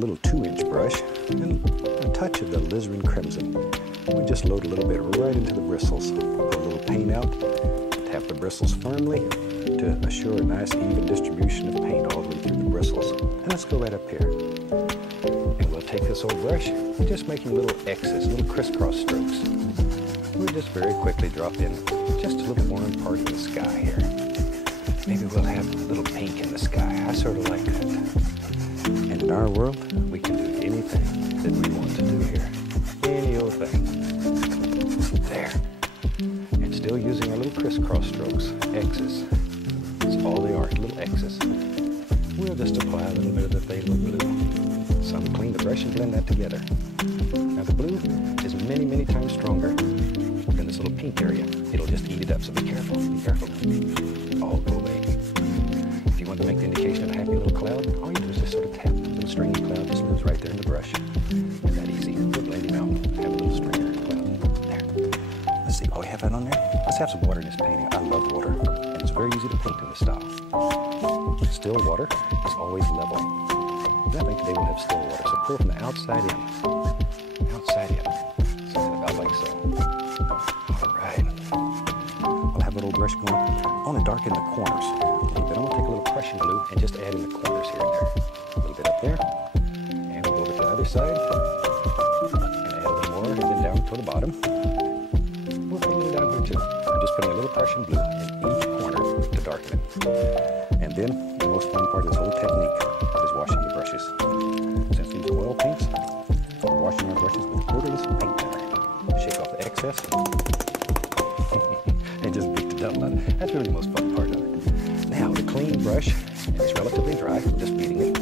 little 2-inch brush and a touch of the alizarin crimson. We just load a little bit right into the bristles. Pull a little paint out, tap the bristles firmly to assure a nice even distribution of paint all the way through the bristles. And let's go right up here. And we'll take this old brush, just making little X's, little crisscross strokes. We'll just very quickly drop in just a little warm part of the sky here. Maybe we'll have a little pink in the sky. I sort of like that. And in our world, we can do anything that we want to do here. Any old thing. There. And still using our little crisscross strokes, X's. That's all they are, little X's. We'll just apply a little bit of the phthalo blue. So I'm going to clean the brush and blend that together. Now the blue is many, many times stronger than this little pink area. It'll just eat it up, so be careful, be careful. Oh, go away. If you want to make the indication of a happy little cloud, all you do is just sort of tap. A little stringy cloud just lives right there in the brush. Isn't that easy? We'll blend him out. Have a little stringer cloud. There. Let's see, what we have that on there? Let's have some water in this painting. I love water. And it's very easy to paint in this style. Still water is always level. I think today we'll have still water. So pour from the outside in. Outside in. Something about like so. All right. I'll have a little brush going. I want to darken the corners a little bit. I'm going to take a little Prussian glue and just add in the corners here and there. A little bit up there. And we'll go over to the other side. And add a little more and then down toward the bottom. We'll put a little down here too. I'm just putting a little Prussian glue in each corner to darken it. And then the most fun part of this whole technique is washing the brushes. Since these are oil paints, we're washing our brushes with odorless paint thinner. Shake off the excess and just beat the devil out of it. That's really the most fun part of it. Now the clean brush, and it's relatively dry, I'm just beating it.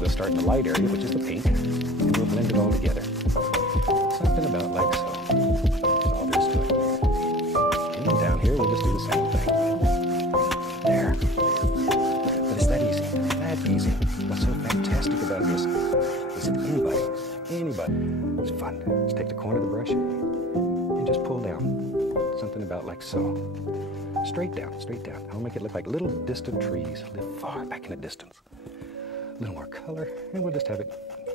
We'll start in the light area, which is the pink, and we'll blend it all together. Something about like so. That's all there is to it. And then down here, we'll just do the same thing. There. But it's that easy. That easy. What's so fantastic about this is that anybody, it's fun. Just take the corner of the brush and just pull down. Something about like so. Straight down, straight down. I'll make it look like little distant trees live far back in the distance. A little more color, and we'll just have it,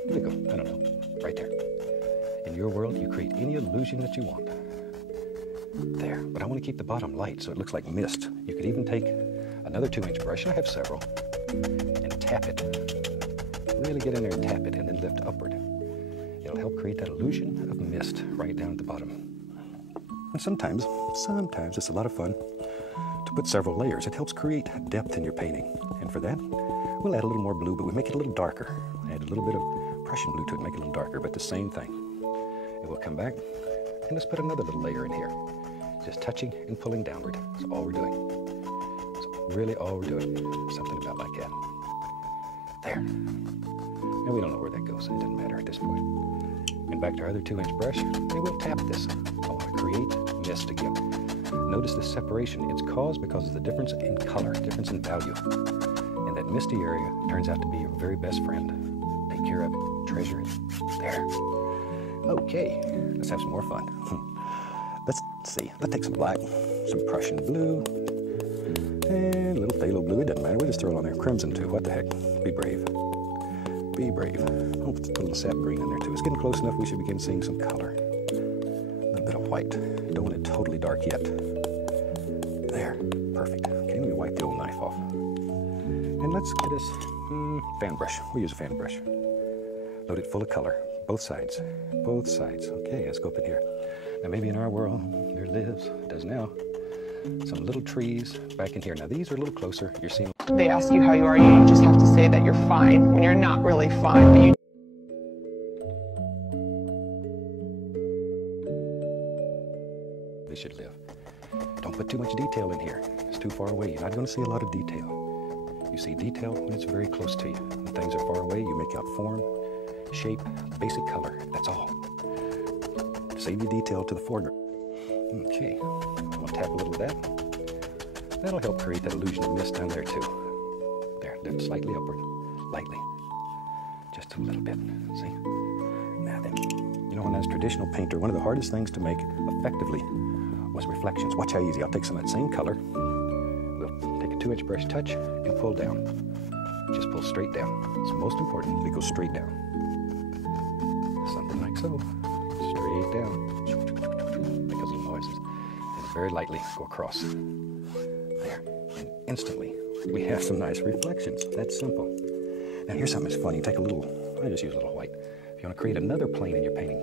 here we go, I don't know, right there. In your world, you create any illusion that you want. There, but I want to keep the bottom light so it looks like mist. You could even take another 2-inch brush, and I have several, and tap it. Really get in there and tap it, and then lift upward. It'll help create that illusion of mist right down at the bottom. And sometimes it's a lot of fun to put several layers. It helps create depth in your painting. And for that, we'll add a little more blue, but we make it a little darker. Add a little bit of Prussian blue to it, make it a little darker, but the same thing. And we'll come back, and let's put another little layer in here. Just touching and pulling downward. That's all we're doing. That's really all we're doing. Something about like that. There. And we don't know where that goes. It doesn't matter at this point. And back to our other 2-inch brush, and we'll tap this. I want to create mist again. Notice the separation. It's caused because of the difference in color, difference in value. And that misty area turns out to be your very best friend. Take care of it. Treasure it. There. Okay. Let's have some more fun. Let's see. Let's take some black, some Prussian blue, and a little phthalo blue. It doesn't matter. We'll just throw it on there. Crimson too. What the heck? Be brave. Be brave. Oh, put a little sap green in there too. It's getting close enough. We should begin seeing some color. A little bit of white. Don't want it totally dark yet. There. Perfect. Okay, let me wipe the old knife off. And let's get us fan brush. We'll use a fan brush. Load it full of color. Both sides. Both sides. Okay, let's go up in here. Now maybe in our world, there lives, it does now, some little trees back in here. Now these are a little closer. You're seeing. They ask you how you are, you just have to say that you're fine when you're not really fine, but you they should live. Don't put too much detail in here. It's too far away. You're not going to see a lot of detail. You see detail when it's very close to you. When things are far away, you make out form, shape, basic color. That's all. Save your detail to the foreground. Okay, I'm going to tap a little of that. That'll help create that illusion of mist down there too. There, then slightly upward, lightly. Just a little bit, see? Now then, you know, when I was a traditional painter, one of the hardest things to make effectively was reflections. Watch how easy. I'll take some of that same color. We'll take a 2-inch brush touch and pull down. Just pull straight down. It's most important, it goes straight down. so. Straight down. Make those little noises. And very lightly go across. There. And instantly, we have some nice reflections. That's simple. Now here's something that's funny. Take a little, I just use a little white. If you want to create another plane in your painting,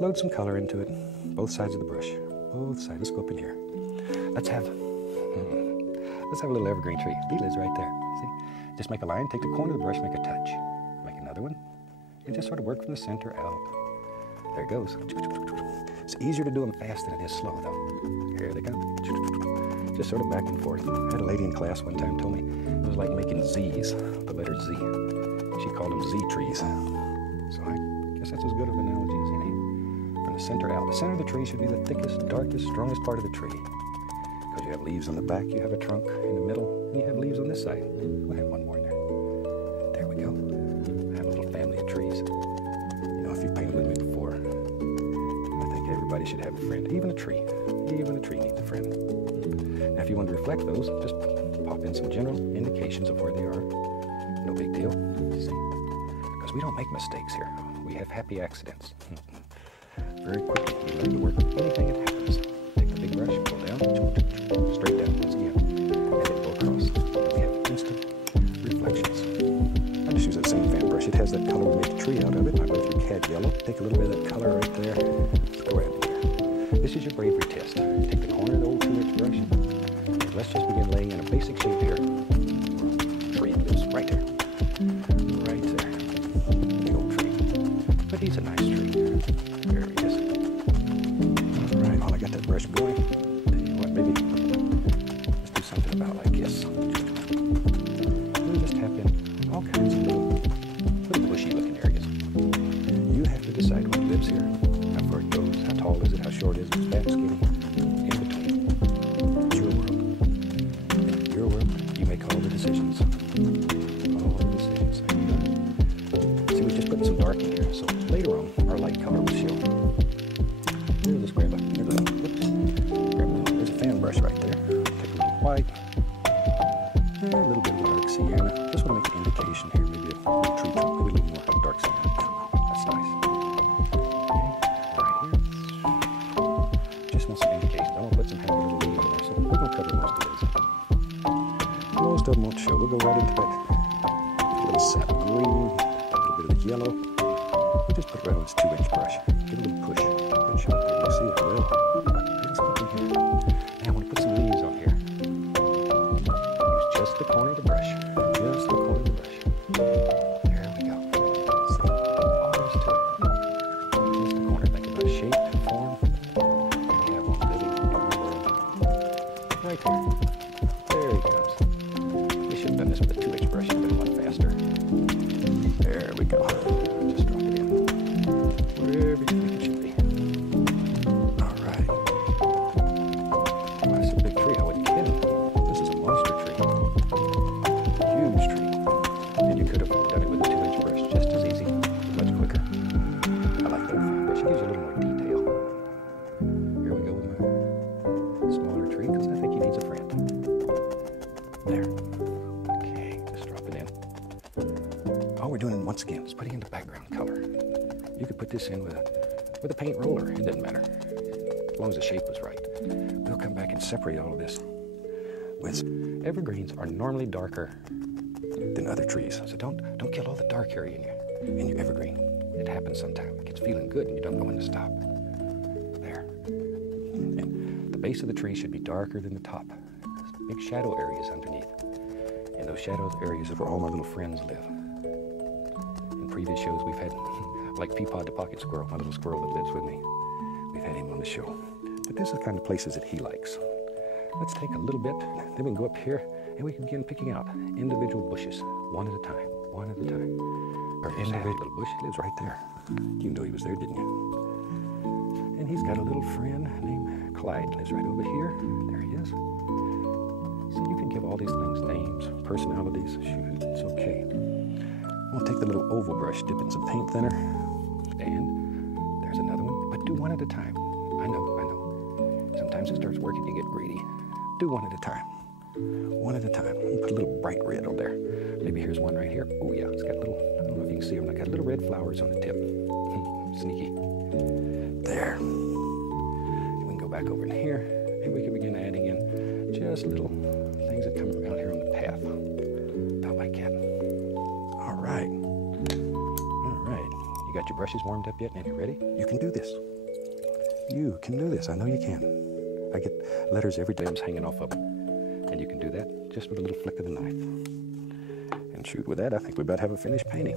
load some color into it. Both sides of the brush. Both sides. Let's go up in here. Let's have a little evergreen tree. Lila's right there. See? Just make a line, take the corner of the brush, make a touch. Make another one. And just sort of work from the center out. There it goes. It's easier to do them fast than it is slow, though. Here they come. Just sort of back and forth. I had a lady in class one time told me it was like making Z's, the letter Z. She called them Z trees. So I guess that's as good of an analogy as any. From the center out. The center of the tree should be the thickest, darkest, strongest part of the tree. Because you have leaves on the back, you have a trunk in the middle, and you have leaves on this side. We'll have one more in there. There we go. I have a little family of trees. You know, if you've painted with me before, I think everybody should have a friend. Even a tree. Even a tree needs a friend. Now, if you want to reflect those, just pop in some general indications of where they are. No big deal. See? Because we don't make mistakes here. We have happy accidents. Very quickly, you learn to work with anything that happens. Take the big brush, pull down, straight down once again, and then go across. And we have instant reflections. I just use that same fan brush. It has that color we made the tree out of it. I go through CAD yellow. Take a little bit of that color right there. Let's go right in here. This is your bravery test. Take the corner of the old 2-inch brush. And let's just begin laying in a basic shape here. Tree lives right there. Right there. Big old tree. But he's a nice tree. There he is. All right, while I got that brush going, tell you what, maybe let's do something about like this. We'll just tap in all kinds of little bushy looking areas. You have to decide what lives here, how far it goes, how tall is it, how short is it, fat, skinny, in between. It's your world. In your world, you make all the decisions. All the decisions. See, we're just putting some dark in here, so later on, our light color will show. We'll just grab there's a fan brush right there. Take a little white, a little bit of dark sienna. Just want to make an indication here, maybe a little tree trunk, maybe a little more dark sienna. That's nice. Okay, right here. Just want some indications. I want to put some happy little leaves in there, so we're going to cover most of these. Most of them won't show. We'll go right into that little sap green, a little bit of the yellow. We'll just put it right on this 2-inch brush. Give it a little push. Good shot there. You see it well. There's something here. Now I want to put some leaves on here. Use just the corner of the brush. Just the corner of the brush. There we go. See? All there is to it. Just the corner. Think about shape and form. And we have one living in our world. Right there. There he comes. We should have done this with a 2-inch brush. It would have been a lot faster. There we go. Just drop it in. Wherever you think it should be. All right. Well, that's a big tree. I wouldn't kid him. This is a monster tree. Huge tree. And you could have done it with a 2-inch brush just as easy, much quicker. I like the fan brush. It gives you a little more detail. Here we go with my smaller tree because I think he needs a friend. There. Okay, just drop it in. All we're doing once again is putting in the background color. You could put this in with a paint roller. It doesn't matter, as long as the shape was right. We'll come back and separate all of this. Evergreens are normally darker than other trees, so don't kill all the dark area in your evergreen. It happens sometimes. It gets feeling good and you don't know when to stop. There. And the base of the tree should be darker than the top. Big shadow areas underneath. And those shadow areas are where all my little friends live. In previous shows we've had, like Peapod the Pocket Squirrel, my little squirrel that lives with me. We've had him on the show. But these are the kind of places that he likes. Let's take a little bit, then we can go up here and we can begin picking out individual bushes, one at a time, one at a time. Our individual little bush lives right there. You know he was there, didn't you? And he's got a little friend named Clyde, lives right over here. There he is. So you can give all these things names, personalities. Shoot, it's okay. We'll take the little oval brush, dip in some paint thinner, and there's another one, but do one at a time. I know. Sometimes it starts working, you get greedy. Do one at a time. One at a time. Put a little bright red on there. Maybe here's one right here. Oh yeah, it's got little, I don't know if you can see them, it's got little red flowers on the tip. sneaky. There. And we can go back over in here, and we can begin adding in just little things that come out here on the path. About like that. All right. All right. You got your brushes warmed up yet? And you ready? You can do this. You can do this. I know you can. I get letters every day. I'm hanging off of them. And you can do that just with a little flick of the knife. And shoot, with that, I think we about have a finished painting.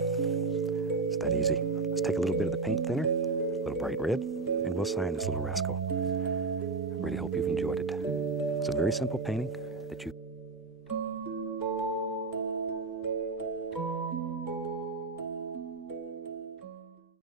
It's that easy. Let's take a little bit of the paint thinner, a little bright red, and we'll sign this little rascal. I really hope you've enjoyed it. It's a very simple painting that you